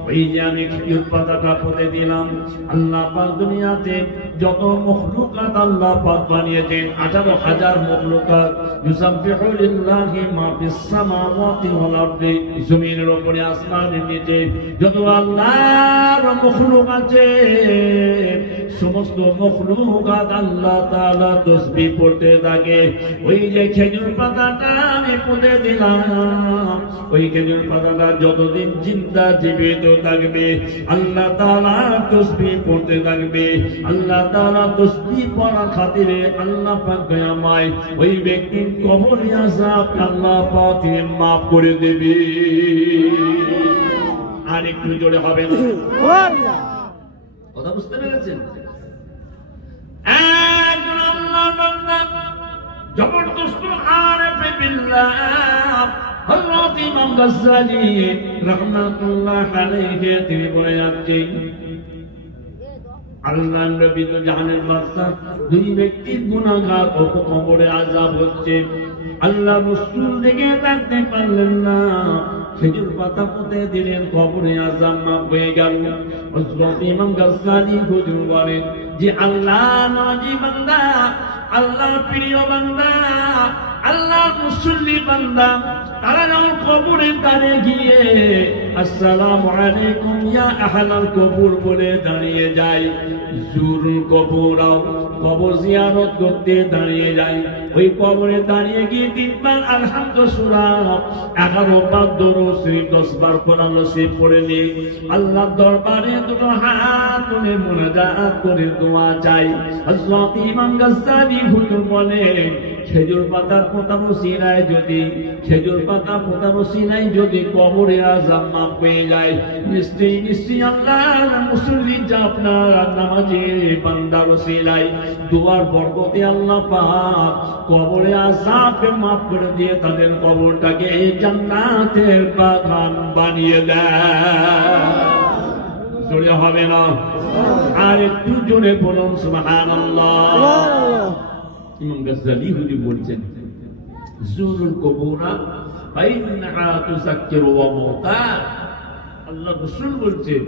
ওই যে আমি খেজুর পাতাটা পুঁতে দিলাম, আল্লাহ পাক দুনিয়াতে যত মখলুকাত আল্লাহ পাক বানিয়েছেন, 18,000 মখলুকাত, ইউসাব্বিহু লিল্লাহি মা ফিস সামাওয়াতি ওয়াল আরদি, জমিনের উপরে আসমানের নিচে যত আল্লাহর মখলুক আছে সমস্ত মখলুকাত আল্লাহ তাআলা তাসবিহ পড়তে থাকে। ওই যে খেজুর পাতাটা আমি পুঁতে দিলাম, ওই খেজুর পাতাটা যতদিন জিন্দা জীবিত থাকবে আল্লাহ তাআলা তাসবিহ পড়তে থাকবে। আল্লাহ তাআলা তাসবিহ পড়া খাতিরে আল্লাহ পাক আমায় ওই ব্যক্তির কবরে আযাব আল্লাহ পাক মাফ করে দেবে। আর একটু জোরে হবে না? কথা বুঝতে পেরেছেন? একজন আল্লাহর বান্দা জবরদস্ত আরিফে বিল্লাহ হযরত ইমাম গাজ্জালী রাহমাতুল্লাহ আলাইহি তিনি বলে যাচ্ছেন, আল্লাহর নবী তো জানেন বাদশা দুই ব্যক্তির গুনাহগার ও কবরে আযাব হচ্ছে। আল্লাহ রাসূল দেখে রাখতে পারলেন না, খেজুর পাতা পুঁতে দিলেন, কবরে আযাব মাফ হয়ে গেল। হযরত ইমাম গাজ্জালী হুজুর বলেন যে আল্লাহ নবী বান্দা, আল্লাহ প্রিয় বান্দা, আল্লাহ মুসল্লি বান্দা তারা যখন কবরের দ্বারে গিয়ে আসসালামু আলাইকুম ইয়া আহলাল কবর বলে দাঁড়িয়ে যায়, জুরুল কবরাও কবর জিয়ারত করতে দাঁড়িয়ে যায়। ওই কবরে দাঁড়িয়ে গিয়ে 3 বার আলহামদুলিল্লাহ, 11 বার দরুদ শরীফ, 10 বার কোরআন শরীফ পড়ে নিয়ে আল্লাহর দরবারে দুটো হাত তুলে মুনাজাত করে দোয়া চাই। হযরত ইমাম গাজ্জালী হুজুর বলেন খেজুর পাতার পোতানো সিনায় যদি, খেজুর পাতা পোতানো সিনায় যদি কবরে আযাব মাফ পেয়ে যায়, নিশ্চয়ই নিশ্চয়ই আল্লাহর মুসল্লি যা আপনার নামাজে বান্দার ওসিলায় দুয়ার বরকতে আল্লাহ পাক কবরে আযাবকে মাফ করে দিয়ে তাদের কবরটাকে জান্নাতের বাগান বানিয়ে দেয়। জোরে হবে না? আর একটু জোরে বলুন সুবহানাল্লাহ। ইমাম গাজ্জালী হুজুর বলছেন জুরুল কবুরা ফাইন্নাহা তুযাক্কিরু ওয়া মাউতা। আল্লাহ রাসূল বলছেন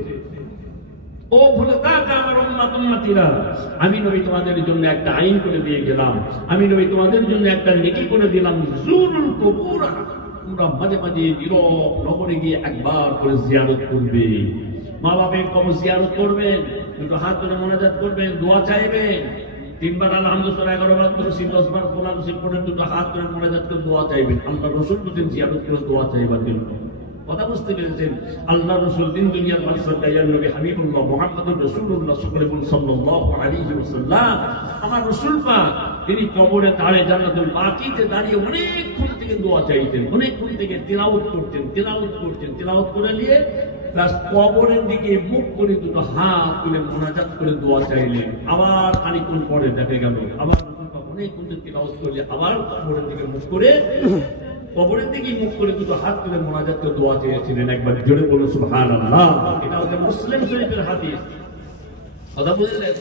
ও ভুলতাকা আমার উম্মতিরা, আমি নবী তোমাদের জন্য একটা আইন করে দিয়ে গেলাম, আমি নবী তোমাদের জন্য একটা নেকি করে দিলাম, জুরুল কবুরা, তোমরা মাঝে মাঝে নীরব নগরে গিয়ে একবার করে জিয়ারত করবে। মা বাবার কবর জিয়ারত করবেন, দুটো হাত ধরে মুনাজাত করবেন, দোয়া চাইবেন। 3 বার আলহামদুলিল্লাহ, 11 বার দরুদ শরীফ, 10 বার কোরআন শরীফ পড়ে দুটো হাত ধরে মুনাজাত করে দোয়া চাইবেন। আল্লাহ রাসূল বলেন জিয়ারত করে দোয়া চাইবার জন্য। কথা বুঝতে পেরেছেন? আল্লাহ রাসূল দিন দুনিয়ার বাদশা দয়ার নবী হাবিবুল্লাহ মুহাম্মদুর রাসূলুল্লাহ সাল্লাল্লাহু আলাইহি ওয়াসাল্লাম আমার রাসূল পাক তিনি কবরে দাঁড়িয়ে জান্নাতুল বাকিতে দাঁড়িয়ে অনেকক্ষণ থেকে দোয়া চাইতেন, অনেকক্ষণ থেকে তিলাওয়াত তিলাওয়াত করে নিয়ে প্লাস কবরের দিকে মুখ করে দুটো হাত তুলে মুনাজাত করে দোয়া চাইলেন। আবার খানিকক্ষণ পরে দেখা গেল আবার রাসূল পাক অনেকক্ষণ তিলাওয়াত করলে আবার কবরের দিকে মুখ করে দুটো হাত তুলে মুনাজাত করে দোয়া চেয়েছিলেন। একবার জোরে বলুন সুবহানাল্লাহ। এটা হচ্ছে মুসলিম শরীফের হাদিস। কথা বুঝলেন?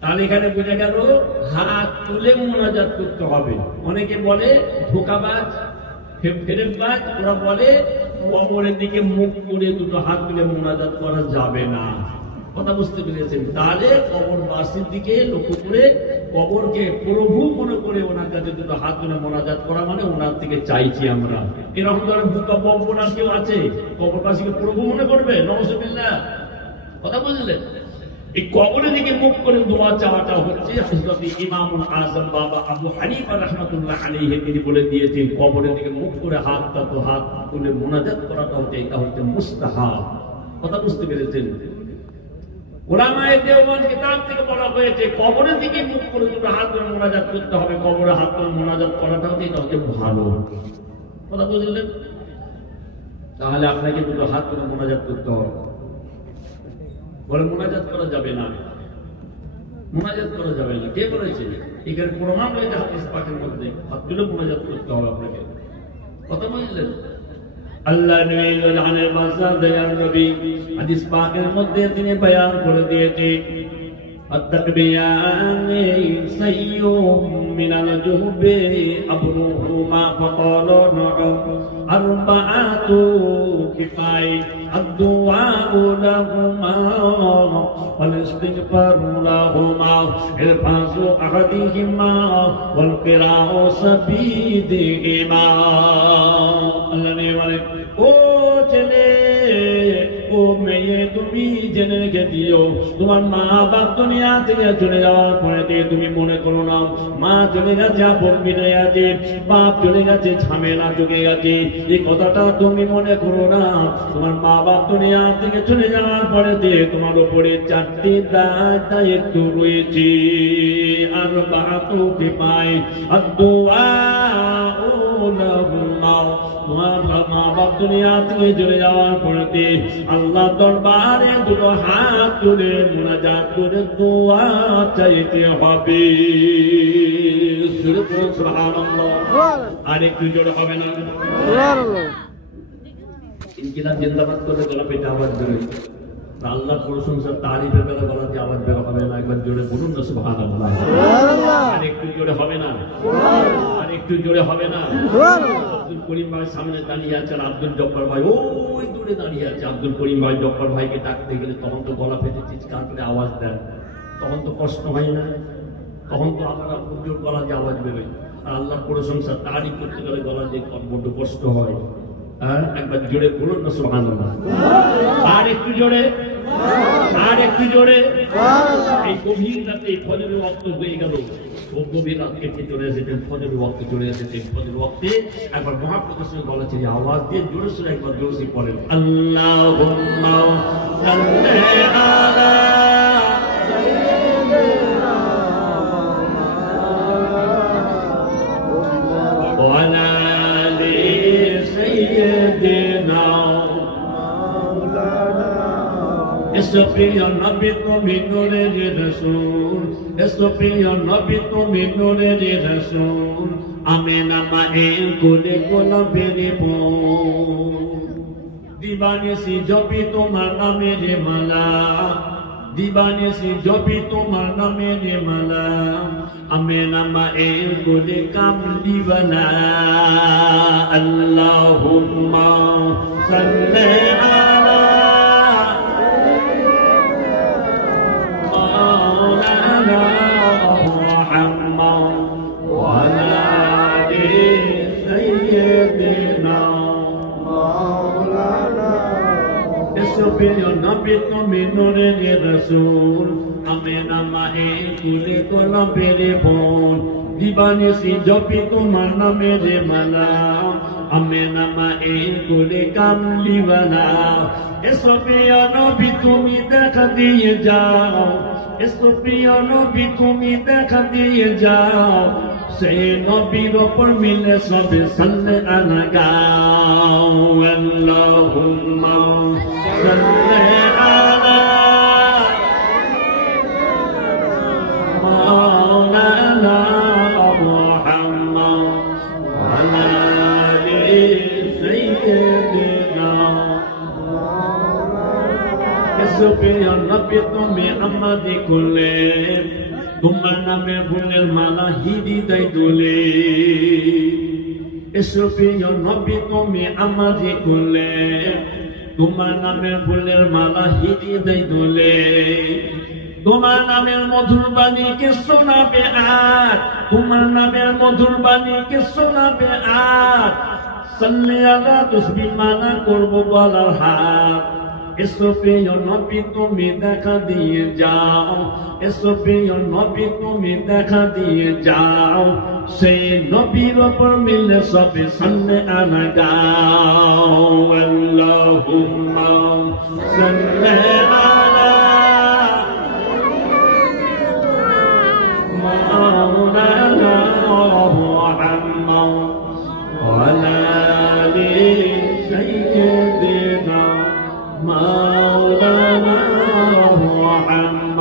তাহলে এখানে বোঝা গেল হাত তুলে মুনাজাত করতে হবে। অনেকে বলে ধোঁকাবাজ, ফেরেববাজ, ওরা বলে কবরের দিকে মুখ করে দুটো হাত তুলে মুনাজাত করা যাবে না। কথা বুঝতে পেরেছেন? তাহলে কবরবাসীর দিকে লক্ষ্য করে কবরকে প্রভু মনে করে ওনার কাছে দুটো হাত তুলে মোনাজাত করা মানে ওনার থেকে চাইছি আমরা। এরকম ধরনের বক্তব্য কেউ আছে কবরবাসীকে প্রভু মনে করবে? নওয়াজুবিল্লাহ। কথা বুঝলেন? এই কবরের দিকে মুখ করে দোয়া চাওয়াটা হচ্ছে হযরত ইমামুল আযম বাবা আবু হানিফা রাহমাতুল্লাহ আলাইহি তিনি বলে দিয়েছেন কবরের দিকে মুখ করে হাত তুলে মোনাজাত করাটা হচ্ছে এটা হচ্ছে মুস্তাহাব। কথা বুঝতে পেরেছেন? উলামায়ে দেওবন্দ কিতাব থেকে বলা হয়েছে কবরের দিকে মুখ করে দুটো হাত ধরে মুনাজাত করতে হবে। কবরে হাত ধরে মুনাজাত করাটা হচ্ছে এটা হচ্ছে ভালো। কথা বুঝলেন? তাহলে আপনাকে দুটো হাত ধরে মুনাজাত করতে হবে। বলে মুনাজাত করা যাবে না, মুনাজাত করা যাবে না। কে বলেছে? এখানে প্রমাণ রয়েছে হাদিস পাকের মধ্যে হাত তুলে মুনাজাত করতে হবে আপনাকে। কথা বুঝলেন? আল্লাহ নবী জানের বাদশা দয়ার নবী হাদিস পাকের মধ্যে তিনি বয়ান করে দিয়েছেন التكبيران سيء من الجهب أبروهما فقال نعم أربعة كفاية الدعاء لهما والاستغفار لهما الفاظ أحدهما والقراء سبيدهما الذي ولد ओ चले ओ मेरे তুমি জেনে রেখে দিও, তোমার মা বাপ দুনিয়া থেকে চলে যাওয়ার পরে তুমি মনে করো না মা চলে গেছে, আপন বিনে গেছে, বাপ চলে গেছে, ঝামেলা চলে গেছে, এই কথাটা তুমি মনে করো না। তোমার মা বাপ দুনিয়া থেকে চলে যাওয়ার পরে তোমার উপরে 4টি দায়িত্ব রয়েছে। আর বাতু কে পায় আদুয়া ও লাহুল্লাহ, তোমার মা বাপ দুনিয়া থেকে চলে যাওয়ার পরে আল্লাহ দরবারে দুটো হাত তুলে মুনাজাত করে দোয়া চাইতে হবে। সুবহানাল্লাহ। আর একটু জোরে হবে না? ইনকিলাব জিন্দাবাদ করে গলা পেটে আওয়াজ বেরোয়, আল্লাহ প্রশংসা তারিফের বেলা গলাতে আওয়াজ বের হবে না। একবার জোরে বলুন না সুবহানাল্লাহ। আর একটু জোরে হবে না? আর একটু জোরে হবে না? আব্দুল করিম ভাই সামনে দাঁড়িয়ে আছেন, আব্দুল জব্বার ভাই ওই দূরে দাঁড়িয়ে আছে। আব্দুল করিম ভাই জব্বার ভাইকে ডাকতে গেলে তখন তো গলা ফেটে চিৎকার করে আওয়াজ দেন, তখন তো কষ্ট হয় না? তখন তো আপনারা প্রচুর গলা যে আওয়াজ বেরোয়। আর আল্লাহ প্রশংসা তারিফ করতে গেলে গলা যে বড্ড কষ্ট হয়। একবার জোরে বলুন না সুবহানাল্লাহ। আর একটু জোরে, আর একটু জোরে। এই গভীর রাতে ফজরের ওয়াক্ত হয়ে গেল, গভীর রাত কেটে চলে এসেছেন, ফজরের ওয়াক্ত চলে এসেছে। ফজরের ওয়াক্তে একবার মহাপ্রকাশ গলা ছেড়ে আওয়াজ দিয়ে জোরে সোরে একবার জোরে পড়েন আল্লাহুম্মা সাল্লি আলা ওয়ালা আলি সাইয়্যিদিনা প্রিয় নবী তুমি নূরের রাসূল, প্রিয় নবী তুমি নূরের রাসূল, আমিনা মায়ের কোলে গোলাপের ফুল, দিবানিসি জপি তোমার নামের মালা, দিবানিসি জপি তোমার নামের মালা, আমিনা মায়ের কোলে কামলিওয়ালা। আল্লাহুম্মা সাল্লি আলা প্রিয় নবী তুমি নূরের রাসূল, আমিনা মায়ের কোলে গোলাপের ফুল, দিবানিসি জপি তোমার নামের মালা, আমিনা মায়ের কোলে কামলিওয়ালা। এসো প্রিয় নবী তুমি দেখা দিয়ে যাও, এসো প্রিয় নবী তুমি দেখা দিয়ে যাও, সেই নবীর ওপর মিলে সবে সাল্লে আলা গাও। আল্লাহুম্মা সাল্লি আলা মাওলানা মুহাম্মদ ওয়া আলা আলি সাইয়্যিদিনা। এসো প্রিয় নবী তুমি আমাদের কোলে, তোমার নামে ফুলের মালা হৃদয় দোলে। এসো প্রিয় নবী তুমি আমাদের কোলে, তোমার নামে ফুলের মালা হৃদয় দোলে। তোমার নামের মধুর বাণী কে শোনাবে আর, তোমার নামের মধুর বাণী কে শোনাবে আর, সাল্লি আলা তসবিহ মালা করবো বলার হাত। এসো প্রিয় নবী তুমি দেখা দিয়ে যাও, এসো প্রিয় নবী তুমি দেখা দিয়ে যাও, সেই নবীর ওপর মিলে সবে সাল্লে আলা গাও। আল্লাহুম্মা সাল্লি আলা মাওলানা মুহাম্মদ ওয়া আলা আলি সাইয়্যিদিনা মাওলানা মুহাম্মদ।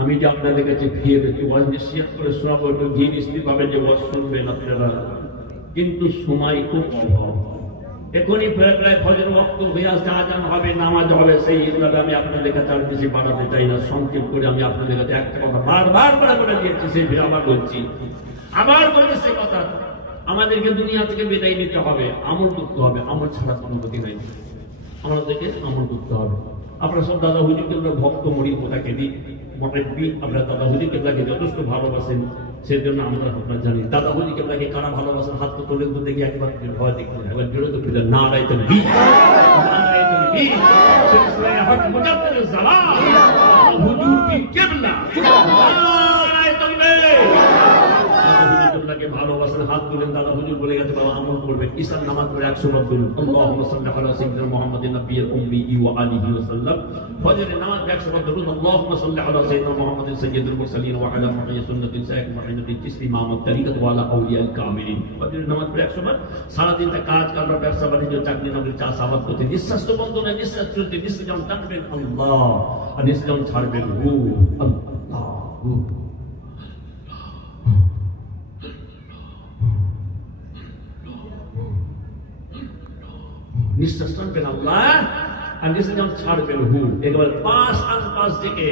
আমি যে আপনাদের কাছে ফিরে একটু ওয়াজ নিশ্চিত করে শোনাবো, একটু ধীর স্থির ভাবে যে ওয়াজ শুনবেন আপনারা, কিন্তু সময় খুব অভাব। এখনই প্রায় ফজর ওয়াক্ত হয়ে আসছে, আজান হবে, নামাজ হবে, সেই হিসাবে আমি আপনাদের কাছে আর বেশি বাড়াতে চাই না। সংক্ষেপ করে আমি আপনাদের কাছে একটা কথা বারবার করে দিয়েছি, সেই আবার বলছি, আবার বলছি সেই কথা। আমাদেরকে দুনিয়া থেকে বিদায় নিতে হবে, আমল করতে হবে, আমল ছাড়া কোনো গতি নাই। আমাদেরকে আমল করতে হবে। আপনারা সব দাদা হুজুরকে ভক্ত মরির কোথাকে দিই, মোটামুটি আপনারা দাদা হুজুর কেবলাকে যথেষ্ট ভালোবাসেন, সেজন্য আমরা আপনারা জানি দাদা বলি আপনাকে কারা ভালোবাসার হাত তো তোলেন তো দেখি একবার ভয় দেখতে একবার জোরে তো ফিরে না রাইতেন সিলসিলায়ে হক মুজাদ্দিদ জালাল হুজুর কি কিবলা আপনাকে ভালোবাসার হাত তুলেন দাদা হুজুর বলে গেছে বাবা আমল করবেন ঈশার নামাজ পড়ে 100 বার বলুন আল্লাহুম্মা সাল্লি আলা সাইয়্যিদিনা মুহাম্মাদিন নাবিয়্যিল উম্মি ওয়া আলিহি ওয়া সাল্লাম ফজরের নামাজ 100 বার বলুন আল্লাহুম্মা সাল্লি আলা সাইয়্যিদিনা মুহাম্মাদিন সাইয়্যিদুল মুরসালিন ওয়া আলা মুহাইয়্যি সুন্নাতিন সাইয়্যিদ মুহাম্মাদিন তিসমি মামুদ তরিকত ওয়া আলা আউলিয়াল কামিলিন ফজরের নামাজ পড়ে 100 বার সারা দিনটা কাজ কারবার ব্যবসা বাণিজ্য চাকরি নকরি চাষাবাদ করতে নিঃশ্বাস তো বন্ধ না নিঃশ্বাস চলতে নিঃশ্বাস যখন টানবেন আল্লাহ আর নিঃশ্বাস যখন ছাড়বেন হু আল্লাহ হু নিঃশ্বাস টানবেন আল্লাহ আর নিঃশ্বাস যখন ছাড়বেন হু একবার পাঁচ থেকে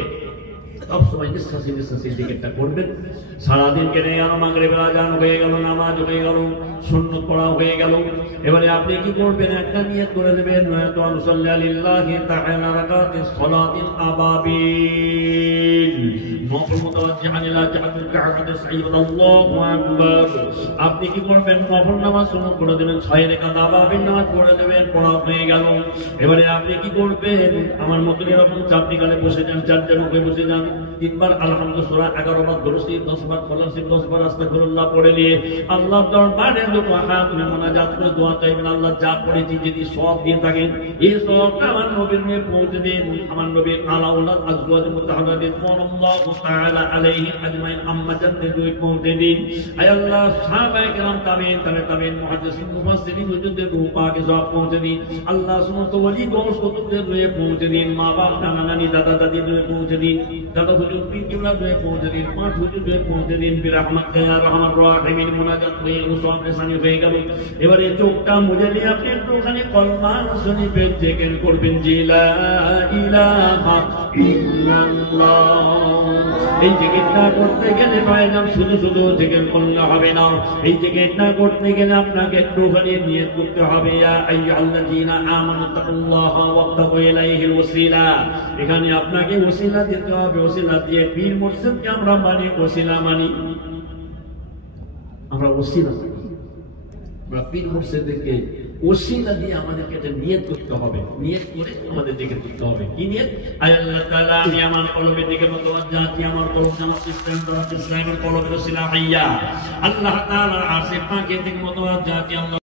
সবসময় নিঃশ্বাসের দিকেটা করবেন সারাদিন কেটে গেল মাগরিবের আযান হয়ে গেল নামাজ হয়ে গেল সুন্নত পড়া হয়ে গেল এবারে আপনি কি করবেন একটা নিয়ত করে নেবেন নয়তো আনসাল্লা লিল্লাহি তাআলা রাকাতিস সালাতিল আবাবিল নফল মুতাওয়াজ্জিহান ইলা জাহাতিল কা'বাতি সাইয়্যিদ আল্লাহু আকবার আপনি কি করবেন নফল নামাজ শুরু করে দেবেন 6 রাকাত আবাবিল নামাজ পড়ে দেবেন পড়া হয়ে গেল এবারে আপনি কি করবেন আমার মত এরকম চারটি গালে বসে যান চারজন উপরে বসে যান তিনবার আলহামদুলিল্লাহ সূরা 11 বার দরুদ 10 বার খলাসি 10 বার আস্তাগফিরুল্লাহ পড়ে নিয়ে আল্লাহর দরবারে দোয়া করে মুনাজাত করে দোয়া চাইবেন আল্লাহ যা পড়েছি যদি সওয়াব দিয়ে থাকেন এই সওয়াবটা আমার নবীর নিয়ে পৌঁছে দিন আমার নবীর আলা ওয়ালাদ আজওয়াজ মুতাহারাদিন সাল্লাল্লাহু তাআলা আলাইহি আজমাইন আম্মা জান্নাতে পৌঁছে দিন আয় আল্লাহ সাহাবায়ে কেরাম তাবেঈন মুহাদ্দিসিন মুফাসসিরিন হুজুরদের রূহ পাকে সওয়াব পৌঁছে দিন আল্লাহ সমস্ত ওলি গৌস কুতুবদের রূহে পৌঁছে দিন মা বাপ নানা নানি দাদা দাদির রূহে পৌঁছে দিন দাদা হুজুর পীর কিবলা রূহে পৌঁছে দিন পাঁচ হুজুর রূহে পৌঁছে দিন বিরহমাতিকা ইয়া আরহামার রাহিমিন মুনাজাত হয়ে মুসাফ রেসানি হয়ে গেল এবারে চোখটা মুজে নিয়ে আপনি একটুখানি কলমা শরীফের জিকির করবেন জি লা ইলাহা ইল্লাল্লাহ এই জিকিরটা করতে গেলে ভাইজান শুধু জিকির করলে হবে না এই জিকিরটা করতে গেলে আপনাকে একটুখানি নিয়ত করতে হবে ইয়া আইয়ুহাল্লাযীনা আমানু তাকুল্লাহা ওয়াবতাগু ইলাইহিল ওয়াসিলা এখানে আপনাকে ওসিলা দিতে হবে ওসিলা দিয়ে পীর মুর্শিদকে আমরা মানি ওসিলা মানি আমরা ওসিলা আমরা পীর মুর্শিদকে ওসিলা দিয়ে আমাদেরকে একটা নিয়ত করতে হবে নিয়ত করে আমাদের দিকে করতে হবে কি নিয়ত আয় আল্লাহ তাআলা আমি আমার কলবের দিকে মুতাওয়াজ্জিহ আমার কলব জামাত সিস্টেম দ্বারা ইসলামের কলবের ওসিলা হাইয়া আল্লাহ তাআলা আরশে পাকের দিকে মুতাওয়াজ্জিহ